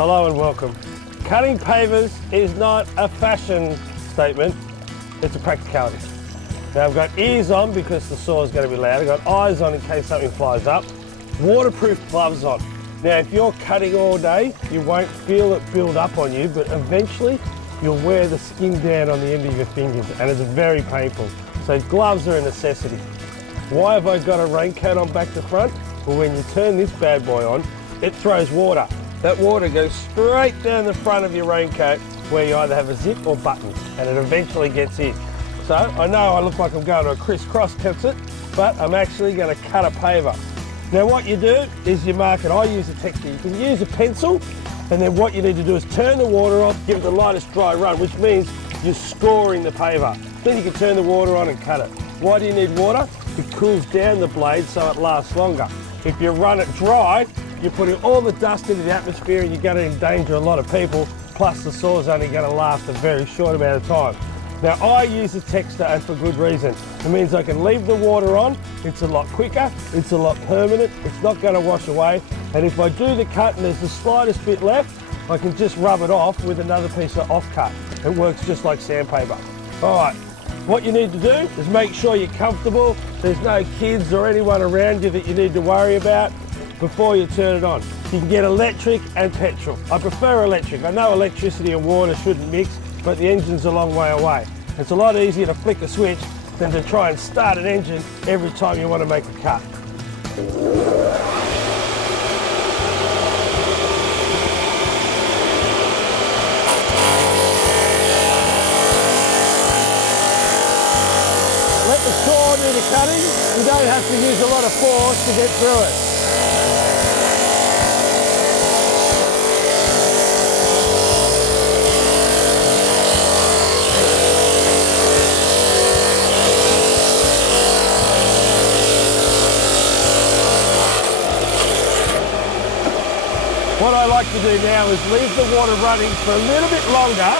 Hello and welcome. Cutting pavers is not a fashion statement, it's a practicality. Now I've got ears on because the saw is going to be loud, I've got eyes on in case something flies up, waterproof gloves on. Now if you're cutting all day, you won't feel it build up on you, but eventually you'll wear the skin down on the end of your fingers and it's very painful. So gloves are a necessity. Why have I got a raincoat on back to front? Well, when you turn this bad boy on, it throws water. That water goes straight down the front of your raincoat where you either have a zip or buttons, and it eventually gets in. So I know I look like I'm going to a crisscross concert, but I'm actually going to cut a paver. Now what you do is you mark it. I use a texture. You can use a pencil, and then what you need to do is turn the water off, give it the lightest dry run, which means you're scoring the paver. Then you can turn the water on and cut it. Why do you need water? It cools down the blade so it lasts longer. If you run it dry, you're putting all the dust into the atmosphere and you're going to endanger a lot of people, plus the saw's only going to last a very short amount of time. Now I use a texture and for good reason. It means I can leave the water on, it's a lot quicker, it's a lot permanent, it's not going to wash away, and if I do the cut and there's the slightest bit left, I can just rub it off with another piece of off-cut. It works just like sandpaper. Alright, what you need to do is make sure you're comfortable, there's no kids or anyone around you that you need to worry about before you turn it on. You can get electric and petrol. I prefer electric. I know electricity and water shouldn't mix, but the engine's a long way away. It's a lot easier to flick a switch than to try and start an engine every time you want to make a cut. Let the saw do the cutting. You don't have to use a lot of force to get through it. What I like to do now is leave the water running for a little bit longer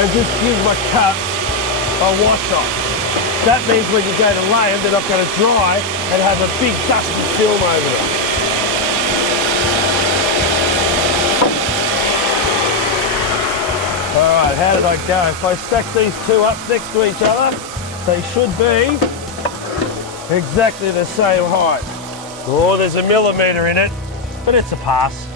and just give my cut a wash off. That means when you go to lay them, they're not going to dry and have a big dusty film over them. Alright, how did I go? If I stack these two up next to each other, they should be exactly the same height. Oh, there's a millimetre in it, but it's a pass.